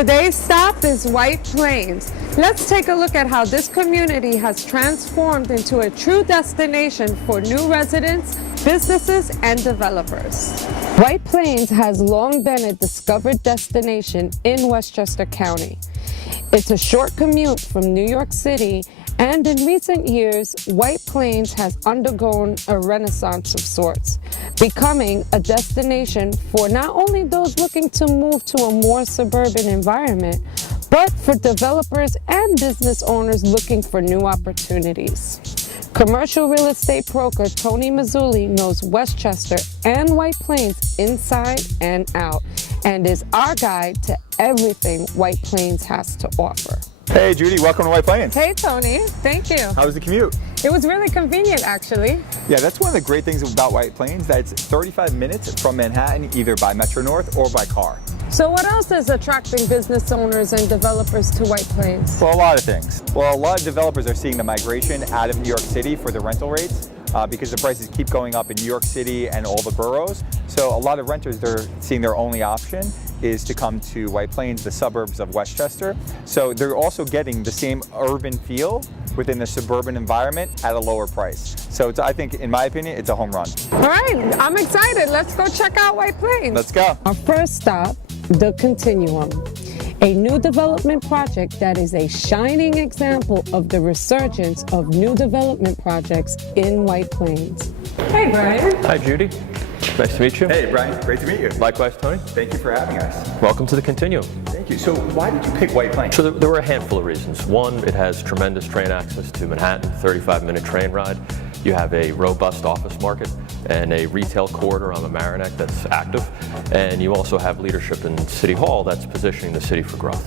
Today's stop is White Plains. Let's take a look at how this community has transformed into a true destination for new residents, businesses, and developers. White Plains has long been a discovered destination in Westchester County. It's a short commute from New York City, and in recent years, White Plains has undergone a renaissance of sorts, becoming a destination for not only those looking to move to a more suburban environment, but for developers and business owners looking for new opportunities. Commercial real estate broker Tony Mazzulli knows Westchester and White Plains inside and out, and is our guide to everything White Plains has to offer. Hey Judy, welcome to White Plains. Hey Tony, thank you. How was the commute? It was really convenient actually. Yeah, that's one of the great things about White Plains, that it's 35 minutes from Manhattan, either by Metro North or by car. So what else is attracting business owners and developers to White Plains? Well, a lot of things. Well, a lot of developers are seeing the migration out of New York City for the rental rates because the prices keep going up in New York City and all the boroughs. So a lot of renters, they're seeing their only option is to come to White Plains, the suburbs of Westchester. So they're also getting the same urban feel within the suburban environment at a lower price. So I think, in my opinion, it's a home run. All right, I'm excited. Let's go check out White Plains. Let's go. Our first stop, The Continuum, a new development project that is a shining example of the resurgence of new development projects in White Plains. Hey, Brian. Hi, Judy. Nice to meet you. Hey, Brian. Great to meet you. Likewise, Tony. Thank you for having us. Welcome to the Continuum. Thank you. So why did you pick White Plains? So there were a handful of reasons. One, it has tremendous train access to Manhattan, 35-minute train ride. You have a robust office market and a retail corridor on the Mamaroneck that's active. And you also have leadership in City Hall that's positioning the city for growth.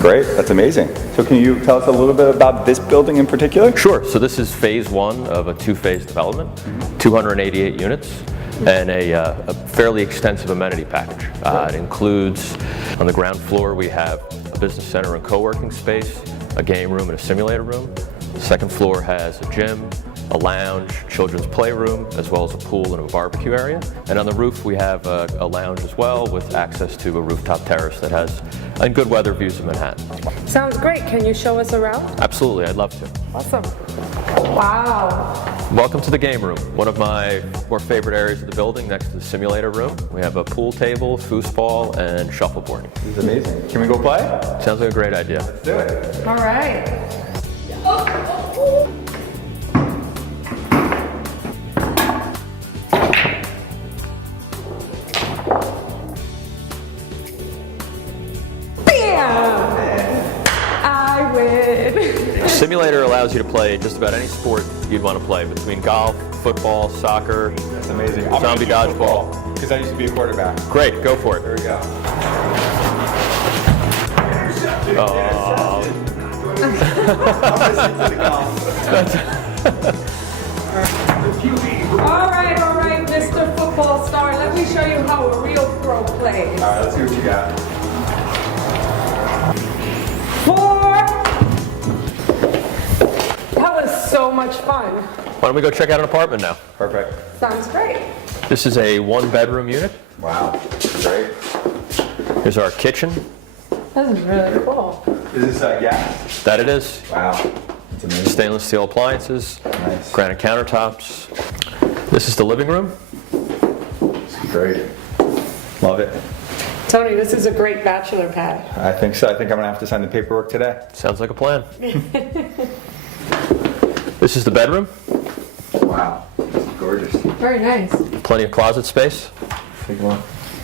Great, that's amazing. So can you tell us a little bit about this building in particular? Sure, so this is phase one of a two-phase development, 288 units, and a fairly extensive amenity package. It includes, on the ground floor, we have a business center and co-working space, a game room and a simulator room. The second floor has a gym, a lounge, children's playroom, as well as a pool and a barbecue area. And on the roof we have a lounge as well with access to a rooftop terrace that has good weather views of Manhattan. Sounds great. Can you show us around? Absolutely, I'd love to. Awesome. Wow. Welcome to the game room, one of my more favorite areas of the building next to the simulator room. We have a pool table, foosball, and shuffleboard. This is amazing. Can we go play? Sounds like a great idea. Let's do it. All right. Simulator allows you to play just about any sport you'd want to play, between golf, football, soccer. That's amazing. Zombie dodgeball. Because I used to be a quarterback. Great, go for it. There we go. All right, Mr. Football Star. Let me show you how a real pro plays. All right, let's see what you got. 4. That was so much fun. Why don't we go check out an apartment now? Perfect. Sounds great. This is a one-bedroom unit. Wow, great. Here's our kitchen. This is really cool. Is this gas? That it is. Wow, that's amazing. Stainless steel appliances, Nice. granite countertops. This is the living room. Great. Love it. Tony, this is a great bachelor pad. I think so. I think I'm going to have to sign the paperwork today. Sounds like a plan. This is the bedroom. Wow, that's gorgeous. Very nice. Plenty of closet space. Take a look.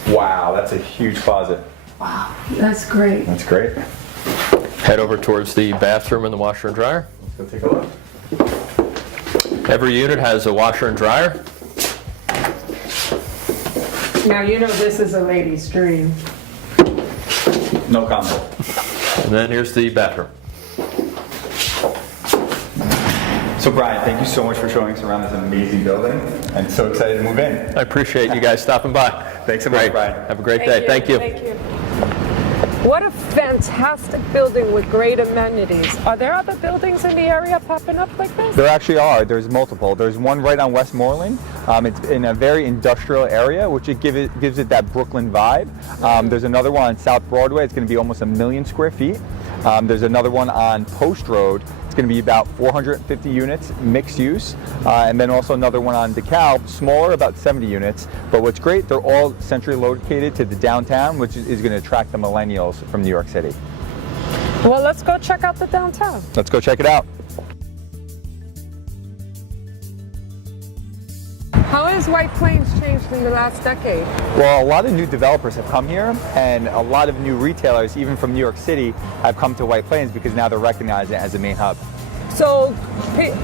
Wow, that's a huge closet. Wow, that's great. That's great. Head over towards the bathroom and the washer and dryer. Let's go take a look. Every unit has a washer and dryer. Now you know this is a lady's dream. No combo. And then here's the bathroom. So Brian, thank you so much for showing us around this amazing building. I'm so excited to move in. I appreciate you guys stopping by. Thanks so much, Brian. Have a great day. Thank you. Thank you. What a fantastic building with great amenities. Are there other buildings in the area popping up like this? There actually are. There's multiple. There's one right on Westmoreland. It's in a very industrial area, which gives it that Brooklyn vibe. There's another one on South Broadway. It's going to be almost 1 million square feet. There's another one on Post Road. It's going to be about 450 units, mixed use. And then also another one on DeKalb, smaller, about 70 units. But what's great, they're all centrally located to the downtown, which is going to attract the millennials from New York City. Well, let's go check out the downtown. Let's go check it out. How has White Plains changed in the last decade? Well, a lot of new developers have come here, and a lot of new retailers, even from New York City, have come to White Plains because now they're recognized as a main hub. So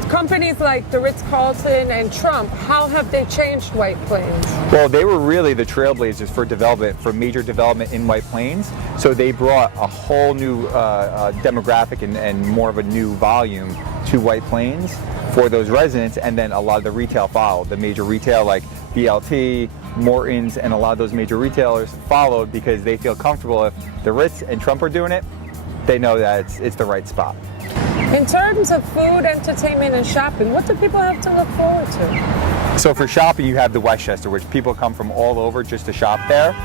companies like the Ritz-Carlton and Trump, how have they changed White Plains? Well, they were really the trailblazers for development, for major development in White Plains. So they brought a whole new demographic and more of a new volume to White Plains for those residents, and then a lot of the retail followed. The major retail like BLT, Morton's, and a lot of those major retailers followed because they feel comfortable if the Ritz and Trump are doing it, they know that it's the right spot. In terms of food, entertainment, and shopping, what do people have to look forward to? So for shopping, you have the Westchester, which people come from all over just to shop there.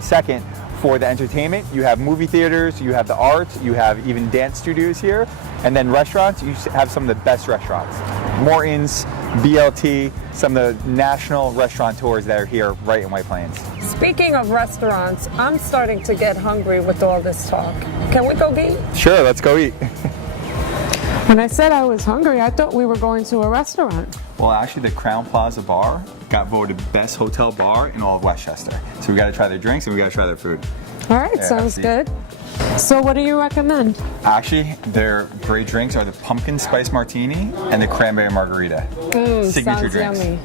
Second, for the entertainment, you have movie theaters, you have the arts, you have even dance studios here. And then restaurants, you have some of the best restaurants. Morton's, BLT, some of the national restaurateurs that are here right in White Plains. Speaking of restaurants, I'm starting to get hungry with all this talk. Can we go eat? Sure, let's go eat. When I said I was hungry, I thought we were going to a restaurant. Well, actually, the Crown Plaza Bar got voted best hotel bar in all of Westchester. So we got to try their drinks and we got to try their food. All right, sounds good. So what do you recommend? Actually, their great drinks are the pumpkin spice martini and the cranberry margarita. Signature sounds drinks. Yummy.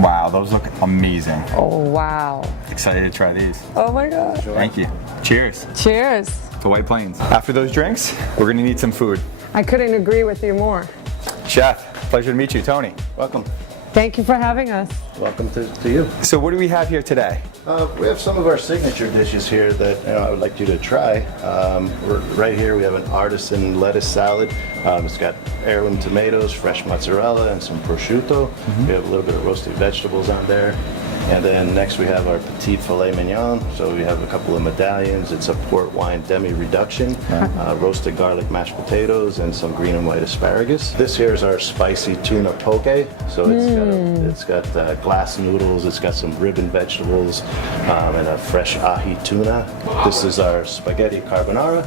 Wow, those look amazing. Oh, wow. Excited to try these. Oh my God. Thank you. Cheers Cheers. to White Plains. After those drinks, we're gonna need some food. I couldn't agree with you more. Chef, pleasure to meet you, Tony. Welcome. Thank you for having us. Welcome to you. So what do we have here today? We have some of our signature dishes here that I would like you to try. Right here we have an artisan lettuce salad. It's got heirloom tomatoes, fresh mozzarella, and some prosciutto. We have a little bit of roasted vegetables on there. And then next we have our petite filet mignon. So we have a couple of medallions. It's a port wine demi reduction, roasted garlic mashed potatoes, and some green and white asparagus. This here is our spicy tuna poke. So it's got glass noodles. It's got some ribbon vegetables and a fresh ahi tuna. This is our spaghetti carbonara.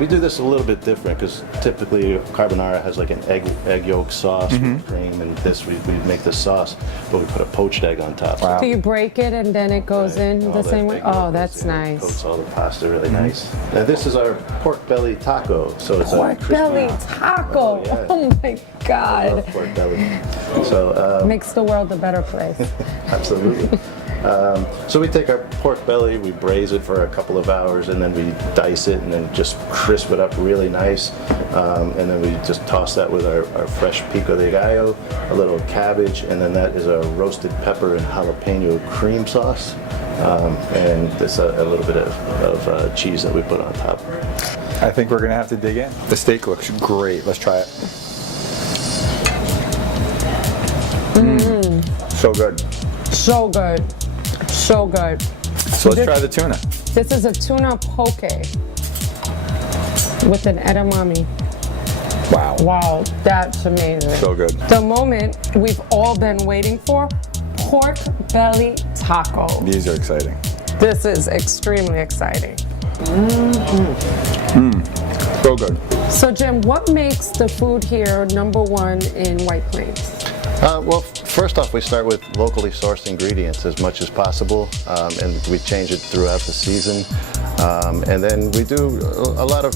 We do this a little bit different because typically carbonara has like an egg yolk sauce with cream, and this we make the sauce, but we put a poached egg on top. Do you break it and then it goes in the same way? Oh, that's nice. Coats all the pasta really nice. Now this is our pork belly taco. So it's Pork belly taco. yeah. Oh my I God. love pork belly. So Makes the world a better place. absolutely. So we take our pork belly, we braise it for a couple of hours, and then we dice it and then just crisp it up really nice. And then we just toss that with our fresh pico de gallo, a little cabbage, and then that is a roasted pepper and jalapeno cream sauce. And this a little bit of cheese that we put on top. I think we're gonna have to dig in. The steak looks great. Let's try it. So good. So good. So good. So let's try the tuna. This is a tuna poke with an edamame. Wow. Wow, that's amazing. So good. The moment we've all been waiting for, pork belly taco. These are exciting. This is extremely exciting. So good. So Jim, what makes the food here #1 in White Plains? Well, first off, we start with locally sourced ingredients as much as possible, and we change it throughout the season. And then we do a lot of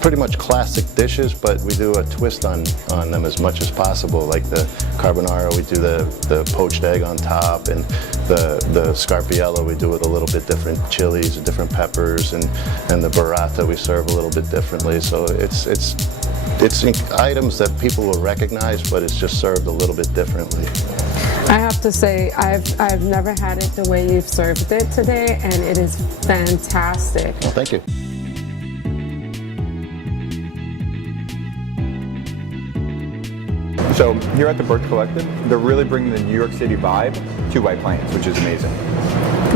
pretty much classic dishes, but we do a twist on them as much as possible. Like the carbonara, we do the poached egg on top, and the scarpiello we do with a little bit different chilies, different peppers, and the burrata we serve a little bit differently. So it's items that people will recognize, but it's just served a little bit differently. I have to say, I've never had it the way you've served it today, and it is fantastic. Well, thank you. So here at the Birch Collective, they're really bringing the New York City vibe to White Plains, which is amazing.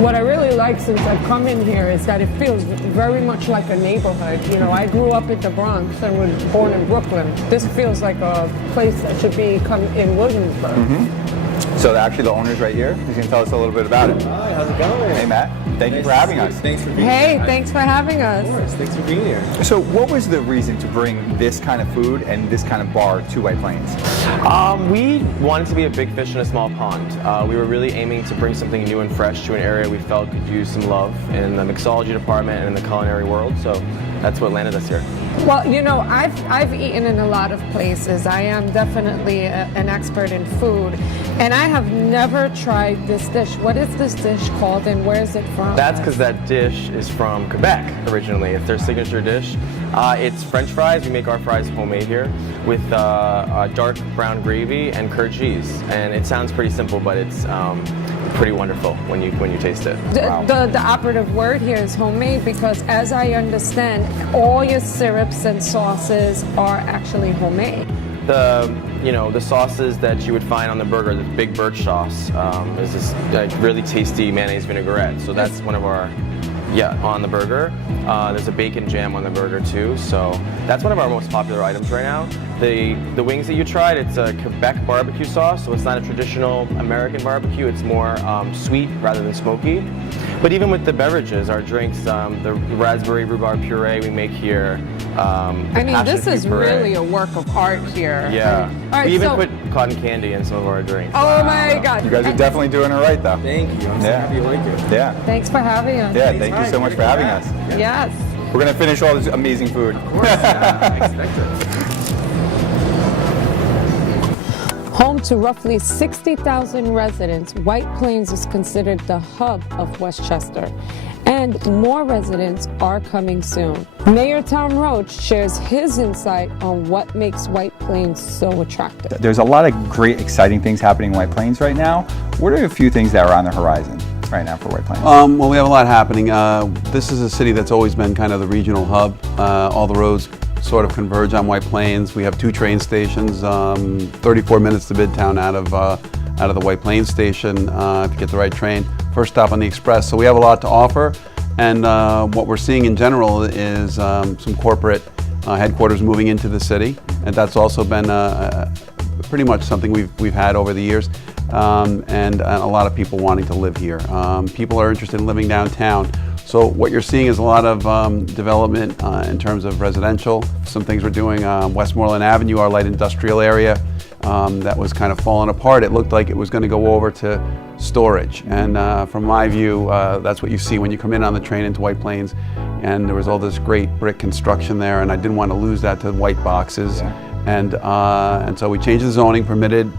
What I really like since I've come in here is that it feels very much like a neighborhood. You know, I grew up in the Bronx and was born in Brooklyn. This feels like a place that should be in Williamsburg. Mm-hmm. So actually the owner's right here. He's going to tell us a little bit about it. Hi, how's it going? Hey Matt, thank you for having us. Thanks for being here. Hey, thanks for having us. Of course, thanks for being here. So what was the reason to bring this kind of food and this kind of bar to White Plains? We wanted to be a big fish in a small pond. We were really aiming to bring something new and fresh to an area we felt could use some love in the mixology department and in the culinary world, so that's what landed us here. Well, you know, I've eaten in a lot of places. I am definitely an expert in food, and I have never tried this dish. What is this dish called, and where is it from? That's because that dish is from Quebec originally. It's their signature dish. It's French fries. We make our fries homemade here with dark brown gravy and curd cheese. And it sounds pretty simple, but it's pretty wonderful when you taste it. The operative word here is homemade because, as I understand, all your syrups and sauces are actually homemade. The sauces that you would find on the burger, the big birch sauce, is this really tasty mayonnaise vinaigrette. So that's one of our, on the burger. There's a bacon jam on the burger too. So that's one of our most popular items right now. The wings that you tried, it's a Quebec barbecue sauce, so it's not a traditional American barbecue. It's more sweet rather than smoky. But even with the beverages, our drinks, the raspberry rhubarb puree we make here. I mean, this is really a work of art here. Yeah. All right, we even put cotton candy in some of our drinks. Oh my God. You guys are definitely doing it right though. Thank you. I'm so happy you like it. Yeah. Thanks for having us. Yeah, thank you so much for having us. Yes. We're going to finish all this amazing food. Of course, yeah, I expect it. Home to roughly 60,000 residents, White Plains is considered the hub of Westchester, and more residents are coming soon. Mayor Tom Roach shares his insight on what makes White Plains so attractive. There's a lot of great, exciting things happening in White Plains right now. What are a few things that are on the horizon right now for White Plains? Well, we have a lot happening. This is a city that's always been kind of the regional hub. All the roads sort of converge on White Plains. We have 2 train stations, 34 minutes to Midtown out of the White Plains station if you get the right train. First stop on the express. So we have a lot to offer, and what we're seeing in general is some corporate headquarters moving into the city, and that's also been pretty much something we've had over the years, and a lot of people wanting to live here. People are interested in living downtown. So what you're seeing is a lot of development in terms of residential. Some things we're doing on Westmoreland Avenue, our light industrial area, that was kind of falling apart. It looked like it was going to go over to storage. And from my view, that's what you see when you come in on the train into White Plains. And there was all this great brick construction there, and I didn't want to lose that to white boxes. Yeah. And so we changed the zoning, permitted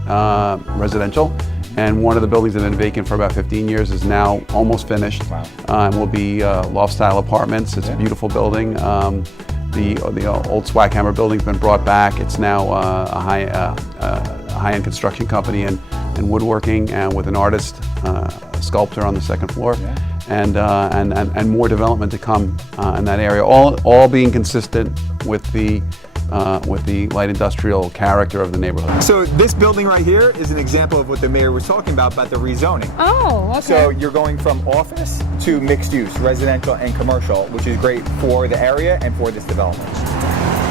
residential. And one of the buildings that have been vacant for about 15 years is now almost finished. Wow. And will be loft-style apartments. It's a beautiful building. The old Swackhammer building's been brought back. It's now a high-end construction company and woodworking, and with an artist, a sculptor on the second floor, and more development to come in that area. All being consistent with the light industrial character of the neighborhood. So this building right here is an example of what the mayor was talking about the rezoning. Oh, okay. So you're going from office to mixed use, residential and commercial, which is great for the area and for this development.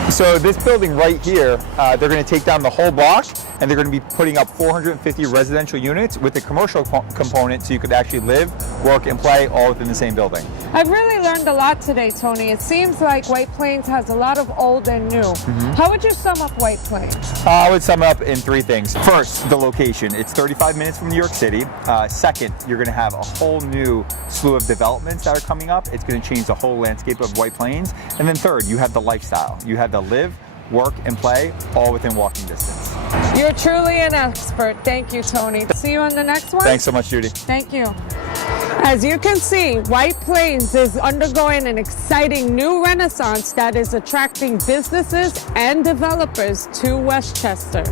So this building right here, they're going to take down the whole block, and they're going to be putting up 450 residential units with a commercial component, so you could actually live, work, and play all within the same building. I've really learned a lot today, Tony. It seems like White Plains has a lot of old and new. How would you sum up White Plains? I would sum it up in 3 things. First, the location. It's 35 minutes from New York City. Second, you're going to have a whole new slew of developments that are coming up. It's going to change the whole landscape of White Plains. And then third, you have the lifestyle. You have the live, work, and play all within walking distance. You're truly an expert. Thank you, Tony. See you on the next one. Thanks so much, Judy. Thank you. As you can see, White Plains is undergoing an exciting new renaissance that is attracting businesses and developers to Westchester.